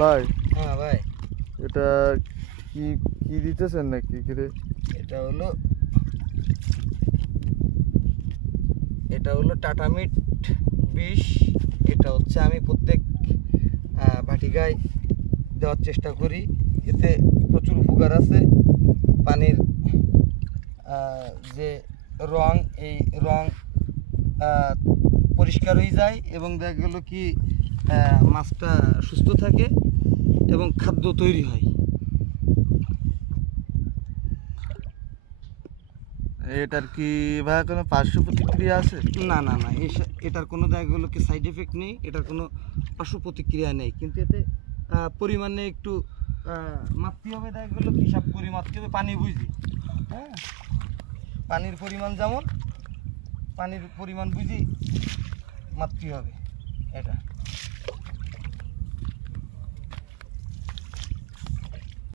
ভাই হ্যাঁ ভাই, এটা কি কি দিতেছেন নাকি কিরে? এটা হলো টাটামিট 20। এটা হচ্ছে আমি প্রত্যেক ভাটিগায় দেওয়ার চেষ্টা করি। এতে প্রচুর উপকার আছে। পানির যে রং, এই রং পরিষ্কার হয়ে যায় এবং দেখা গেল কি মাছটা সুস্থ থাকে এবং খাদ্য তৈরি হয়। এটার কি ভাই কোনো পার্শ্ব প্রতিক্রিয়া আছে? না না না, এটার কোনো দেখা গেলো কি সাইড এফেক্ট নেই, এটার কোনো পার্শ্ব প্রতিক্রিয়া নেই। কিন্তু এতে পরিমাণে একটু মারতে হবে, দেখা গেলো কি হিসাব করে মারতে হবে, পানি বুঝি। হ্যাঁ, পানির পরিমাণ বুঝি মারতে হবে এটা।